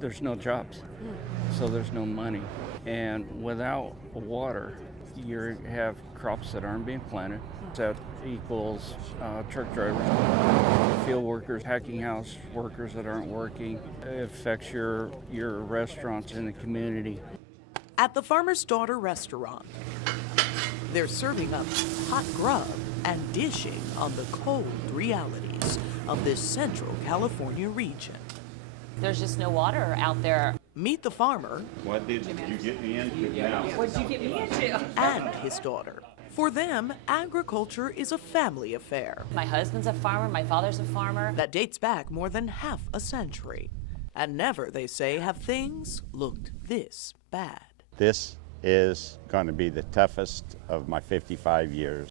there's no jobs, so there's no money. And without water, you have crops that aren't being planted. That equals truck drivers, field workers, packing house workers that aren't working. It affects your restaurants in the community. At the Farmer's Daughter restaurant, they're serving up hot grub and dishing on the cold realities of this Central California region. There's just no water out there. Meet the farmer. What did you get me into now? What did you get me into? And his daughter. For them, agriculture is a family affair. My husband's a farmer, my father's a farmer. That dates back more than half a century. And never, they say, have things looked this bad. This is going to be the toughest of my 55 years.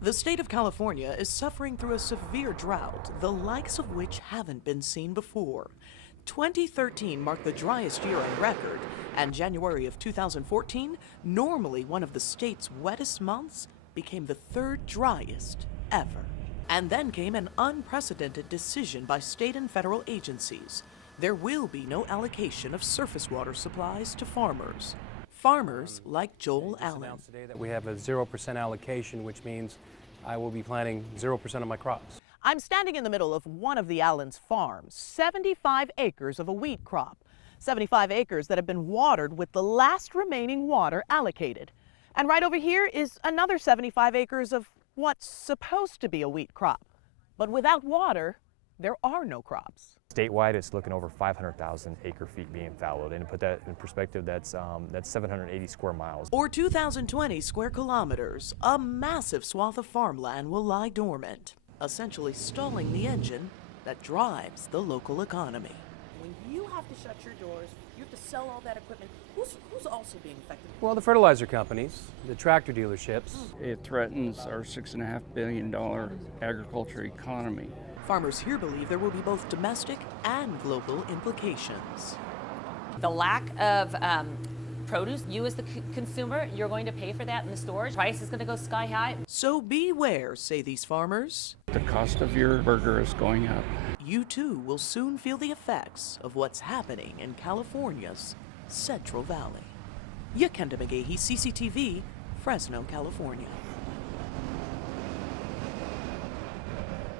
The state of California is suffering through a severe drought, the likes of which haven't been seen before. 2013 marked the driest year on record, and January of 2014, normally one of the state's wettest months, became the third driest ever. And then came an unprecedented decision by state and federal agencies. There will be no allocation of surface water supplies to farmers. Farmers like Joel Allen. Today that we have a 0% allocation, which means I will be planting 0% of my crops. I'm standing in the middle of one of the Allen's farms, 75 acres of a wheat crop. 75 acres that have been watered with the last remaining water allocated. And right over here is another 75 acres of what's supposed to be a wheat crop. But without water, there are no crops. Statewide, it's looking over 500,000 acre feet being fallowed. And to put that in perspective, that's 780 square miles. Or 2,020 square kilometers, a massive swath of farmland will lie dormant, essentially stalling the engine that drives the local economy. When you have to shut your doors, you have to sell all that equipment, who's also being affected? Well, the fertilizer companies, the tractor dealerships. It threatens our $6.5 billion agriculture economy. Farmers here believe there will be both domestic and global implications. The lack of produce, you as the consumer, you're going to pay for that in the storage. Price is going to go sky high. So beware, say these farmers. The cost of your burger is going up. You too will soon feel the effects of what's happening in California's Central Valley. YaKenda McGahee, CCTV, Fresno, California.